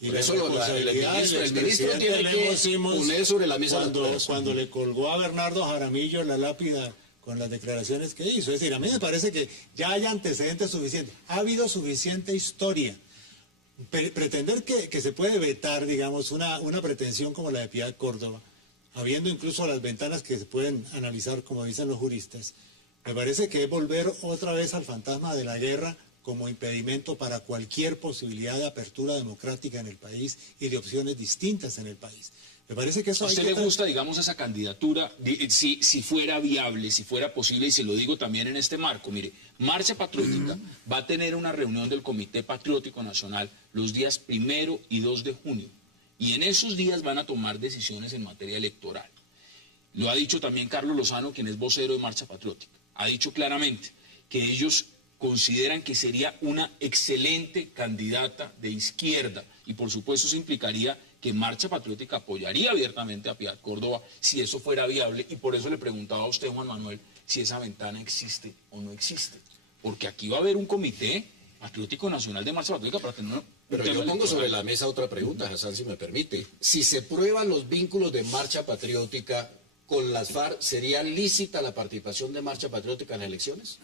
Y por eso el ministro tiene que poner sobre la mesa cuando le colgó a Bernardo Jaramillo la lápida con las declaraciones que hizo. Es decir, a mí me parece que ya hay antecedentes suficientes. Ha habido suficiente historia. Pretender que se puede vetar, digamos, una pretensión como la de Piedad Córdoba, habiendo incluso las ventanas que se pueden analizar, como dicen los juristas, me parece que es volver otra vez al fantasma de la guerra como impedimento para cualquier posibilidad de apertura democrática en el país y de opciones distintas en el país. Me parece que eso ¿A usted le gusta, digamos, esa candidatura, si fuera viable, si fuera posible, y se lo digo también en este marco? Mire, Marcha Patriótica va a tener una reunión del Comité Patriótico Nacional los días 1 y 2 de junio, y en esos días van a tomar decisiones en materia electoral. Lo ha dicho también Carlos Lozano, quien es vocero de Marcha Patriótica. Ha dicho claramente que ellos consideran que sería una excelente candidata de izquierda, y por supuesto eso implicaría que Marcha Patriótica apoyaría abiertamente a Piedad Córdoba si eso fuera viable, y por eso le preguntaba a usted, Juan Manuel, si esa ventana existe o no existe, porque aquí va a haber un Comité Patriótico Nacional de Marcha Patriótica para tener... Pero yo pongo sobre la mesa otra pregunta, Hassan, si me permite. Si se prueban los vínculos de Marcha Patriótica con las FARC, ¿sería lícita la participación de Marcha Patriótica en las elecciones?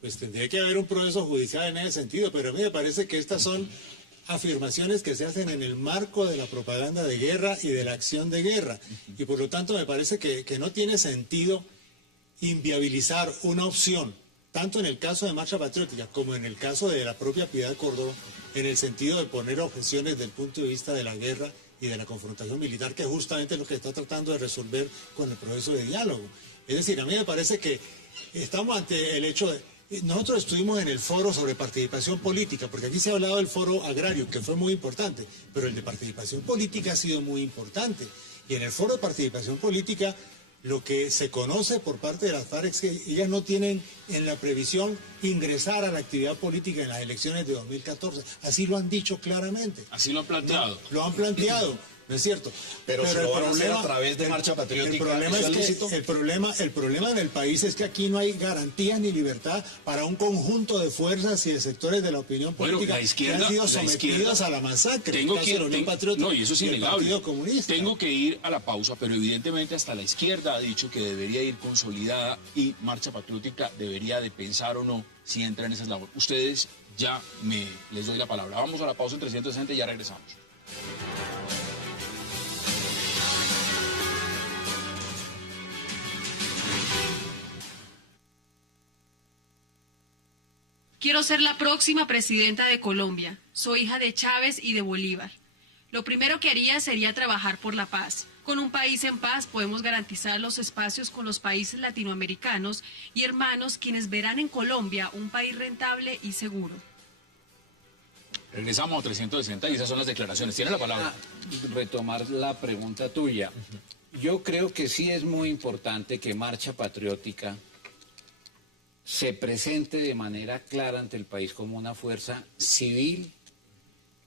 Pues tendría que haber un proceso judicial en ese sentido, pero a mí me parece que estas son afirmaciones que se hacen en el marco de la propaganda de guerra y de la acción de guerra. Y por lo tanto me parece que no tiene sentido inviabilizar una opción, tanto en el caso de Marcha Patriótica como en el caso de la propia Piedad Córdoba, en el sentido de poner objeciones desde el punto de vista de la guerra y de la confrontación militar, que justamente es lo que está tratando de resolver con el proceso de diálogo. Es decir, a mí me parece que estamos ante el hecho de... Nosotros estuvimos en el foro sobre participación política, porque aquí se ha hablado del foro agrario, que fue muy importante, pero el de participación política ha sido muy importante. Y en el foro de participación política, lo que se conoce por parte de las FARC es que ellas no tienen en la previsión ingresar a la actividad política en las elecciones de 2014. Así lo han dicho claramente. Así lo han planteado. No, lo han planteado. ¿No es cierto? Pero si lo van a hacer a través de Marcha Patriótica. El problema es que el problema en el país es que aquí no hay garantía ni libertad para un conjunto de fuerzas y de sectores de la opinión política que han sido sometidos a la masacre. Tengo que ir, no, y eso es innegable. Tengo que ir a la pausa, pero evidentemente hasta la izquierda ha dicho que debería ir consolidada y Marcha Patriótica debería de pensar o no si entra en esas labores. Ustedes ya les doy la palabra. Vamos a la pausa en 360 y ya regresamos. Quiero ser la próxima presidenta de Colombia. Soy hija de Chávez y de Bolívar. Lo primero que haría sería trabajar por la paz. Con un país en paz podemos garantizar los espacios con los países latinoamericanos y hermanos, quienes verán en Colombia un país rentable y seguro. Regresamos a 360 y esas son las declaraciones. Tiene la palabra. Retomar la pregunta tuya. Yo creo que sí es muy importante que Marcha Patriótica se presente de manera clara ante el país como una fuerza civil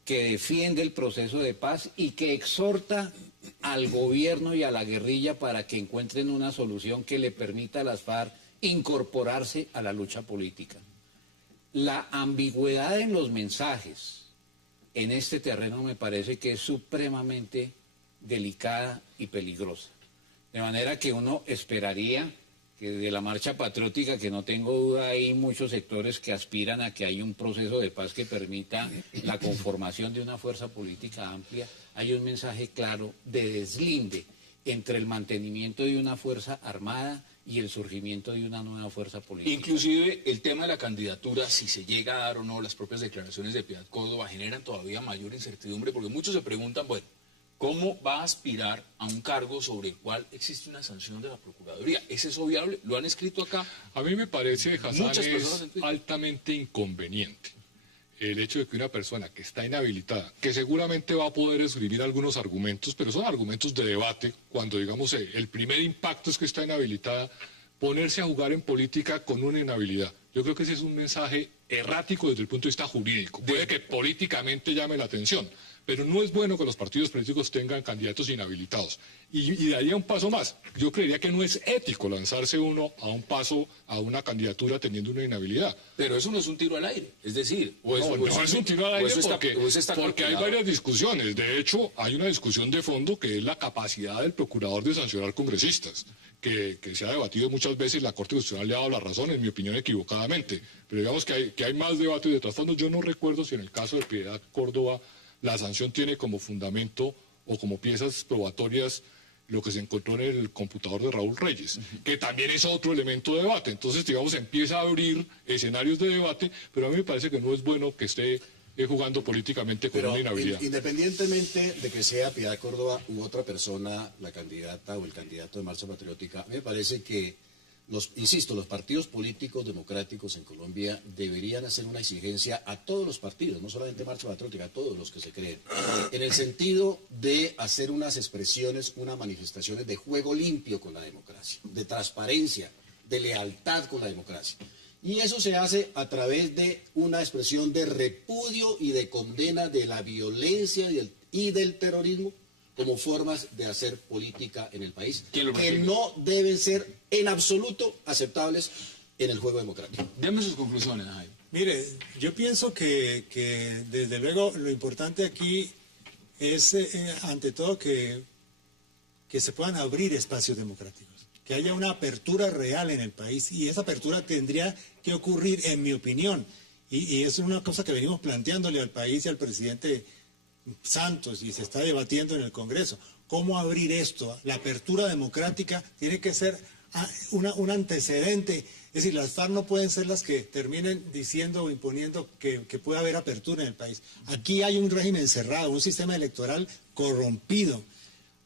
que defiende el proceso de paz y que exhorta al gobierno y a la guerrilla para que encuentren una solución que le permita a las FARC incorporarse a la lucha política. La ambigüedad en los mensajes en este terreno me parece que es supremamente delicada y peligrosa. De manera que uno esperaría que de la marcha patriótica, que no tengo duda hay muchos sectores que aspiran a que haya un proceso de paz que permita la conformación de una fuerza política amplia, hay un mensaje claro de deslinde entre el mantenimiento de una fuerza armada y el surgimiento de una nueva fuerza política. Inclusive el tema de la candidatura, si se llega a dar o no, las propias declaraciones de Piedad Córdoba generan todavía mayor incertidumbre, porque muchos se preguntan, bueno, ¿cómo va a aspirar a un cargo sobre el cual existe una sanción de la Procuraduría? ¿Es eso viable? ¿Lo han escrito acá? A mí me parece, Hassan, Muchas personas es altamente inconveniente el hecho de que una persona que está inhabilitada, que seguramente va a poder escribir algunos argumentos, pero son argumentos de debate, cuando digamos el primer impacto es que está inhabilitada, ponerse a jugar en política con una inhabilidad. Yo creo que ese es un mensaje errático desde el punto de vista jurídico. Puede que políticamente llame la atención, pero no es bueno que los partidos políticos tengan candidatos inhabilitados. Y daría un paso más. Yo creería que no es ético lanzarse uno a un paso, a una candidatura teniendo una inhabilidad. Pero eso no es un tiro al aire, es decir... No es un tiro al aire porque hay calculado. varias discusiones. De hecho, hay una discusión de fondo que es la capacidad del procurador de sancionar congresistas, que se ha debatido muchas veces, la Corte Constitucional le ha dado la razón, en mi opinión equivocadamente. Pero digamos que hay más debate de trasfondo. Yo no recuerdo si en el caso de Piedad Córdoba la sanción tiene como fundamento o como piezas probatorias lo que se encontró en el computador de Raúl Reyes, que también es otro elemento de debate. Entonces, digamos, empieza a abrir escenarios de debate, pero a mí me parece que no es bueno que esté jugando políticamente con una inhabilidad. Independientemente de que sea Piedad Córdoba u otra persona la candidata o el candidato de Marcha Patriótica, me parece que los partidos políticos democráticos en Colombia deberían hacer una exigencia a todos los partidos, no solamente Marcha Patriótica, a todos los que se creen, en el sentido de hacer unas expresiones, unas manifestaciones de juego limpio con la democracia, de transparencia, de lealtad con la democracia. Y eso se hace a través de una expresión de repudio y de condena de la violencia y del terrorismo como formas de hacer política en el país, que no deben ser en absoluto aceptables en el juego democrático. Deme sus conclusiones, Jaime. Mire, yo pienso que desde luego lo importante aquí es, ante todo, que se puedan abrir espacios democráticos, que haya una apertura real en el país, y esa apertura tendría que ocurrir, en mi opinión, y es una cosa que venimos planteándole al país y al presidente Santos, y se está debatiendo en el Congreso. ¿Cómo abrir esto? La apertura democrática tiene que ser un antecedente. Es decir, las FARC no pueden ser las que terminen diciendo o imponiendo que pueda haber apertura en el país. Aquí hay un régimen cerrado, un sistema electoral corrompido.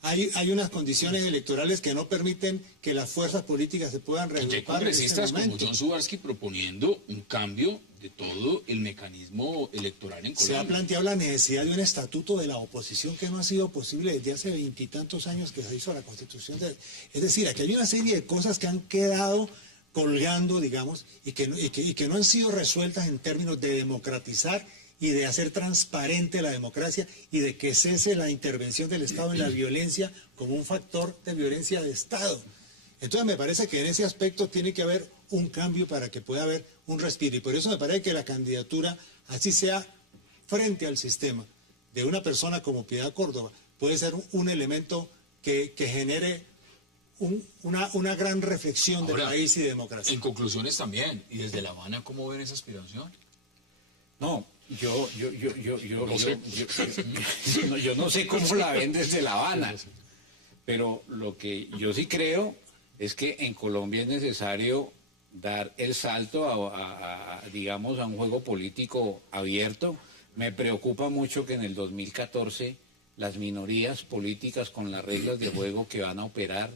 Hay unas condiciones electorales que no permiten que las fuerzas políticas se puedan reagrupar. Hay congresistas como John Subarsky proponiendo un cambio de todo el mecanismo electoral en Colombia. Se ha planteado la necesidad de un estatuto de la oposición que no ha sido posible desde hace 20 y tantos años que se hizo la Constitución. Es decir, aquí hay una serie de cosas que han quedado colgando, digamos, y que no han sido resueltas en términos de democratizar y de hacer transparente la democracia y de que cese la intervención del Estado en la violencia como un factor de violencia de Estado. Entonces me parece que en ese aspecto tiene que haber un cambio para que pueda haber un respiro, y por eso me parece que la candidatura, así sea frente al sistema, de una persona como Piedad Córdoba, puede ser un elemento que genere una gran reflexión del país y de democracia. En conclusiones también, y desde La Habana, ¿cómo ven esa aspiración? No, yo no sé cómo la ven desde La Habana, pero lo que yo sí creo es que en Colombia es necesario dar el salto digamos, a un juego político abierto. Me preocupa mucho que en el 2014 las minorías políticas, con las reglas de juego que van a operar,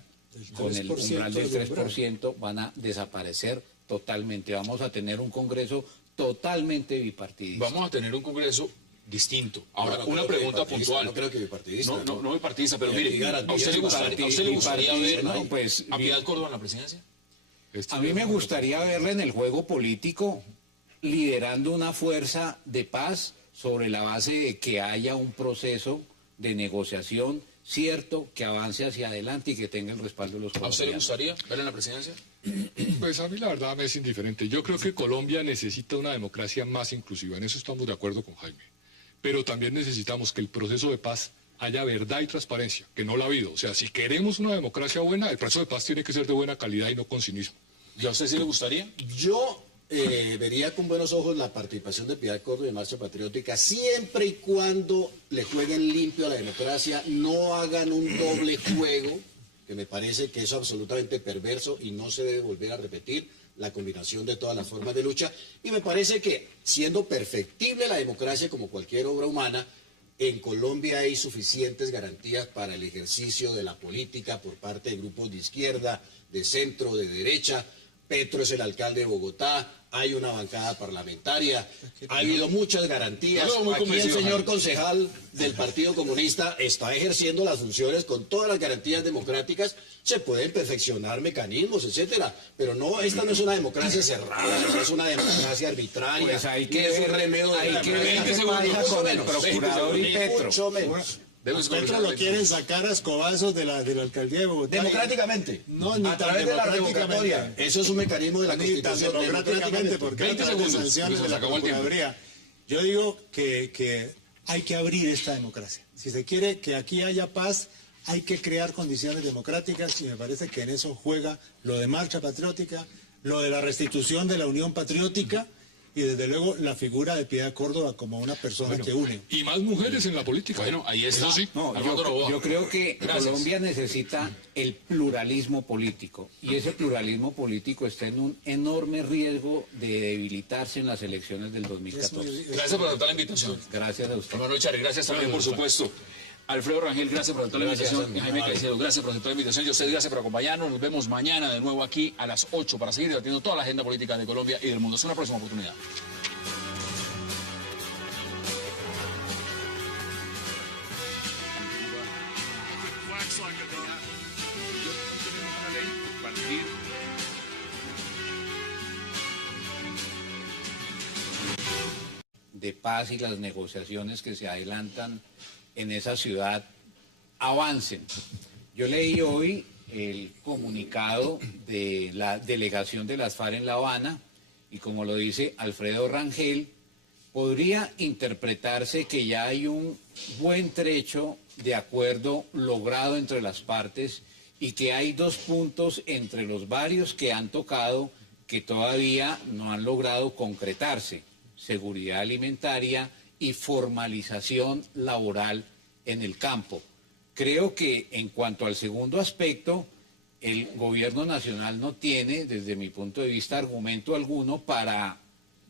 con el umbral del 3%, van a desaparecer totalmente. Vamos a tener un Congreso totalmente bipartidista. Vamos a tener un Congreso distinto. Ahora, una pregunta puntual. No creo que bipartidista. No bipartidista, pero mire, ¿a usted le gustaría ver a Piedad Córdoba en la presidencia? A mí me gustaría verla en el juego político liderando una fuerza de paz sobre la base de que haya un proceso de negociación cierto, que avance hacia adelante y que tenga el respaldo de los ¿A usted le colombianos. gustaría verla en la presidencia? Pues a mí la verdad me es indiferente. Yo creo que Colombia necesita una democracia más inclusiva, en eso estamos de acuerdo con Jaime. Pero también necesitamos que el proceso de paz haya verdad y transparencia, que no la ha habido. O sea, si queremos una democracia buena, el proceso de paz tiene que ser de buena calidad y no con cinismo. ¿Y a usted sí le gustaría? Yo vería con buenos ojos la participación de Piedad Córdoba y de Marcha Patriótica, siempre y cuando le jueguen limpio a la democracia, no hagan un doble juego, que me parece que es absolutamente perverso y no se debe volver a repetir la combinación de todas las formas de lucha. Y me parece que, siendo perfectible la democracia como cualquier obra humana, en Colombia hay suficientes garantías para el ejercicio de la política por parte de grupos de izquierda, de centro, de derecha. Petro es el alcalde de Bogotá, hay una bancada parlamentaria, ha habido muchas garantías. Yo muy Aquí el convencido, señor Jaime. concejal del Partido Comunista está ejerciendo las funciones con todas las garantías democráticas. Se pueden perfeccionar mecanismos, etcétera, pero no, esta no es una democracia cerrada, no es una democracia arbitraria. Pues hay ni que es un ver, remedio de hay la que ver realidad. qué pasa con el procurador y Petro. Mucho menos. Debe A ser Petro lo quieren sacar a escobazos de la alcaldía de Bogotá. Democráticamente. No, ni a tan través de la democráticamente. revocatoria. Eso es un mecanismo de la Ni tan Constitución. democráticamente, porque 20 a través de segundos, sanciones se de la acabó el tiempo. Procuraduría. Yo digo que hay que abrir esta democracia. Si se quiere que aquí haya paz, hay que crear condiciones democráticas y me parece que en eso juega lo de Marcha Patriótica, lo de la restitución de la Unión Patriótica y desde luego la figura de Piedad Córdoba como una persona que une. Y más mujeres en la política. Bueno, ahí está. Eso sí. No, Armando Noboa. yo creo que Gracias. Colombia necesita el pluralismo político y ese pluralismo político está en un enorme riesgo de debilitarse en las elecciones del 2014. Gracias por aceptar la invitación. Gracias a usted. Hermano Echari, gracias también, por supuesto. Alfredo Rangel, gracias por aceptar la Gracias, invitación. Jaime vale. Caicedo, gracias por aceptar la invitación. Y a ustedes, gracias por acompañarnos. Nos vemos mañana de nuevo aquí a las 8 para seguir debatiendo toda la agenda política de Colombia y del mundo. Es una próxima oportunidad. De paz y las negociaciones que se adelantan en esa ciudad avancen. Yo leí hoy el comunicado de la delegación de las FARC en La Habana y como lo dice Alfredo Rangel, podría interpretarse que ya hay un buen trecho de acuerdo logrado entre las partes y que hay dos puntos entre los varios que han tocado que todavía no han logrado concretarse: seguridad alimentaria y formalización laboral en el campo. Creo que en cuanto al segundo aspecto, el gobierno nacional no tiene, desde mi punto de vista, argumento alguno para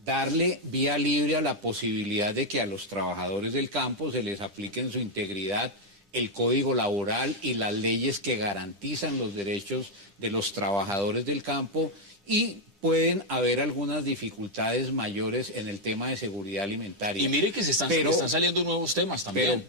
darle vía libre a la posibilidad de que a los trabajadores del campo se les aplique en su integridad el código laboral y las leyes que garantizan los derechos de los trabajadores del campo, y pueden haber algunas dificultades mayores en el tema de seguridad alimentaria. Y mire que están saliendo nuevos temas también.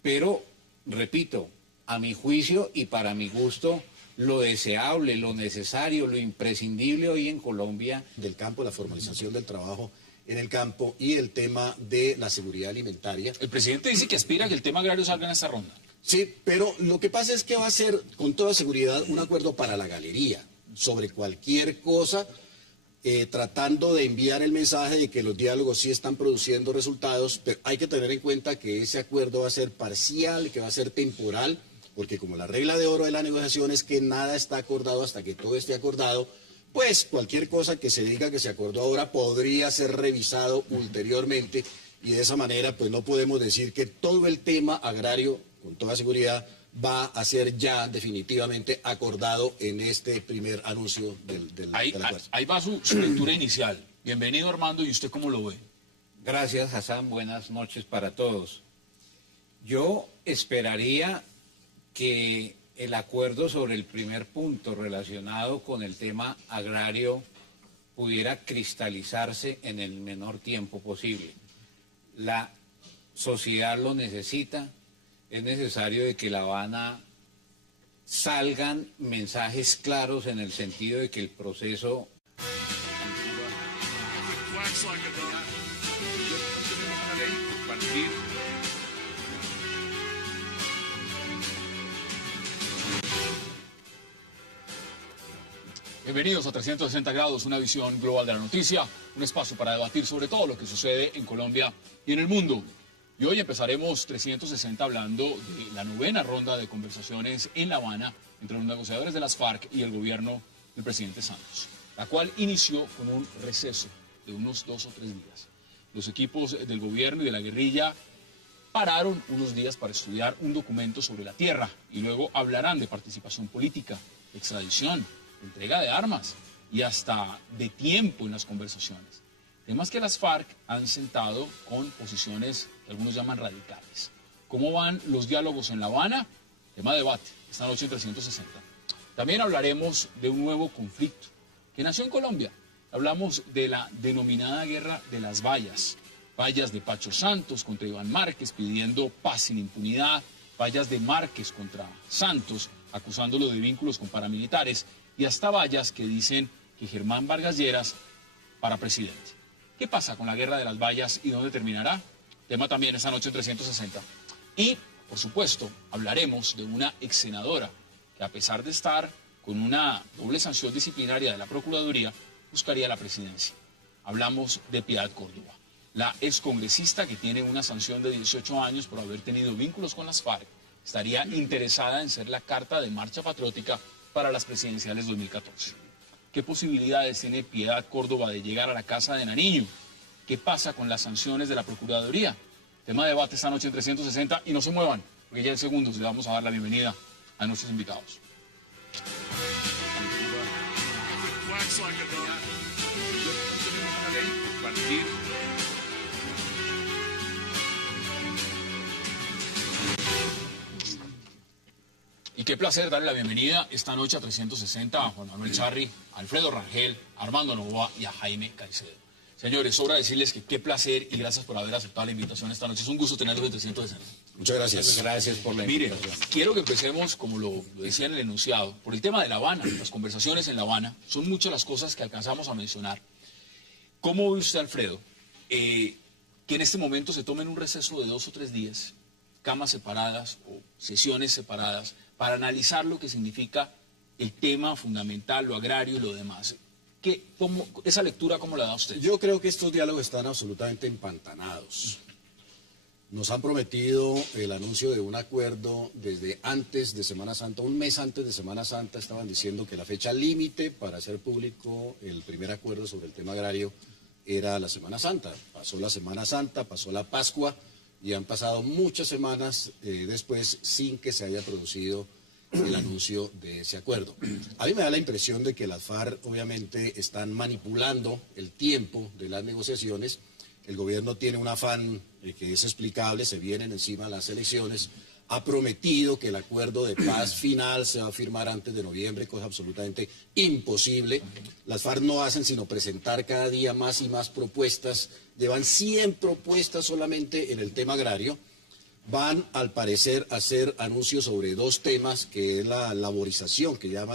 Pero, repito, a mi juicio y para mi gusto, lo deseable, lo necesario, lo imprescindible hoy en Colombia Del campo, la formalización del trabajo en el campo y el tema de la seguridad alimentaria. El presidente dice que aspira a que el tema agrario salga en esta ronda. Sí, pero lo que pasa es que va a ser con toda seguridad un acuerdo para la galería sobre cualquier cosa, tratando de enviar el mensaje de que los diálogos sí están produciendo resultados, pero hay que tener en cuenta que ese acuerdo va a ser parcial, que va a ser temporal, porque como la regla de oro de la negociación es que nada está acordado hasta que todo esté acordado, pues cualquier cosa que se diga que se acordó ahora podría ser revisado ulteriormente, y de esa manera pues no podemos decir que todo el tema agrario, con toda seguridad, va a ser ya definitivamente acordado en este primer anuncio del acuerdo. Ahí va su lectura inicial. Bienvenido, Armando, ¿y usted cómo lo ve? Gracias, Hassan. Buenas noches para todos. Yo esperaría que el acuerdo sobre el primer punto relacionado con el tema agrario pudiera cristalizarse en el menor tiempo posible. La sociedad lo necesita. Es necesario de que La Habana salgan mensajes claros en el sentido de que el proceso Flags like a Bienvenidos a 360 grados, una visión global de la noticia, un espacio para debatir sobre todo lo que sucede en Colombia y en el mundo. Y hoy empezaremos 360 hablando de la novena ronda de conversaciones en La Habana entre los negociadores de las FARC y el gobierno del presidente Santos, la cual inició con un receso de unos 2 o 3 días. Los equipos del gobierno y de la guerrilla pararon unos días para estudiar un documento sobre la tierra y luego hablarán de participación política, extradición, entrega de armas y hasta de tiempo en las conversaciones. Temas que las FARC han sentado con posiciones que algunos llaman radicales. ¿Cómo van los diálogos en La Habana? Tema de debate, esta noche en 360. También hablaremos de un nuevo conflicto que nació en Colombia. Hablamos de la denominada Guerra de las Vallas. Vallas de Pacho Santos contra Iván Márquez pidiendo paz sin impunidad. Vallas de Márquez contra Santos acusándolo de vínculos con paramilitares. Y hasta vallas que dicen que Germán Vargas Lleras para presidente. ¿Qué pasa con la Guerra de las Vallas y dónde terminará? Tema también esta noche en 360. Y, por supuesto, hablaremos de una ex senadora que a pesar de estar con una doble sanción disciplinaria de la Procuraduría, buscaría la presidencia. Hablamos de Piedad Córdoba, la excongresista que tiene una sanción de 18 años por haber tenido vínculos con las FARC. Estaría interesada en ser la carta de marcha patriótica para las presidenciales 2014. ¿Qué posibilidades tiene Piedad Córdoba de llegar a la Casa de Nariño? ¿Qué pasa con las sanciones de la Procuraduría? Tema de debate esta noche en 360 y no se muevan, porque ya en segundos le vamos a dar la bienvenida a nuestros invitados. Y qué placer darle la bienvenida esta noche a 360 a Juan Manuel Charri, a Alfredo Rangel, a Armando Novoa y a Jaime Caicedo. Señores, sobra decirles que qué placer y gracias por haber aceptado la invitación esta noche. Es un gusto tenerlos en 360. Muchas gracias. Gracias por la Mire, invitación. quiero que empecemos, como lo decía en el enunciado, por el tema de La Habana. Las conversaciones en La Habana son muchas las cosas que alcanzamos a mencionar. ¿Cómo ve usted, Alfredo, que en este momento se tomen un receso de 2 o 3 días, camas separadas o sesiones separadas, para analizar lo que significa el tema fundamental, lo agrario y lo demás? ¿Esa lectura cómo la da usted? Yo creo que estos diálogos están absolutamente empantanados. Nos han prometido el anuncio de un acuerdo desde antes de Semana Santa, un mes antes de Semana Santa estaban diciendo que la fecha límite para hacer público el primer acuerdo sobre el tema agrario era la Semana Santa. Pasó la Semana Santa, pasó la Pascua y han pasado muchas semanas después sin que se haya producido el anuncio de ese acuerdo. A mí me da la impresión de que las FARC obviamente están manipulando el tiempo de las negociaciones. El gobierno tiene un afán que es explicable, se vienen encima las elecciones, ha prometido que el acuerdo de paz final se va a firmar antes de noviembre, cosa absolutamente imposible. Las FARC no hacen sino presentar cada día más y más propuestas, llevan 100 propuestas solamente en el tema agrario. Van, al parecer, a hacer anuncios sobre 2 temas, que es la laborización, que llaman